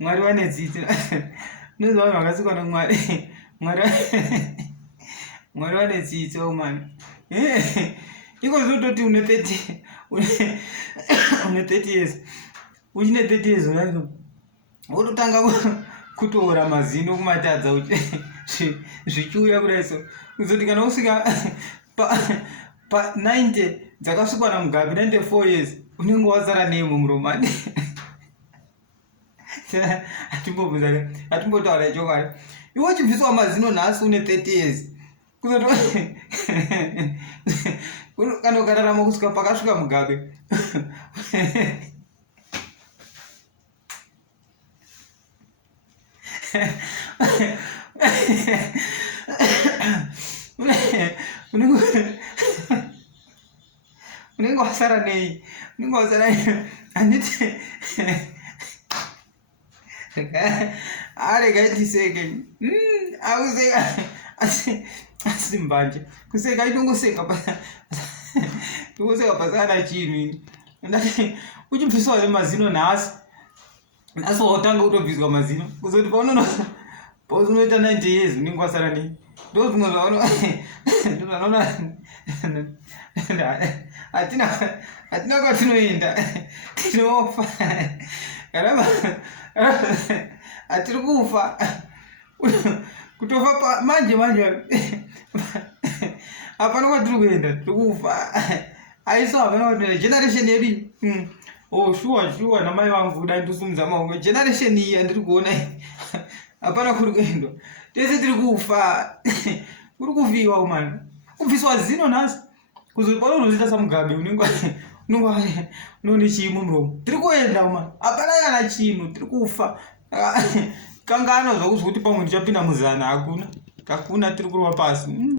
Mwari wane dzidzo. Nozwa vanhu vakasikwa naMwari. Mwari wane dzidzo man. Ingozototi une 30 years. Uchine 30 years unazvo. Wototanga kutora mazino kumatadza zvichiuya kudai so. Kuzoti kana usvika pa 90 dzakasvikwa naMugabe 94 years unenge wazara nei mumuromani. Atimbotaura chokwadi. Iwe uchibviswa mazino nhasi une 30 years. Kuzoti kana ukararama kusvika pakasvika Mugabe. Unenge wasara nei? Unenge wasara handiti arega itiseke. Auseka asi mbanje. Kuseka itongoseka pasana chinhu. Ndati uchibviswa nemazino nhasi. Nhasi watanga kutobviswa mazino. Kuzoti paunoita 90 years unenge wasara nei? Ndozvimwe zvavanoona. Hatina kwatinoenda. Tinofa. Karamba hatiri kufa. Kutofa manje hapana kwatiri kuenda, tiri kufa. Aiso hapana kwatiri generation yedu. Oh sure namai vangu dai ndosumudza maongo. Generation iyi yandiri kuona hapana kuri kuendwa. Tese tiri kufa. Kuri kufiwa man. Kubviswa zino nhasi. Kuzoti paunozoita saMugabe unenge chimo muromo. Tiri kuenda man. Hapana kana chinhu, tiri kufa. Kangana zvakuzoti pamwe ndichapinda muzana hakuna. Tiri kurova pasi.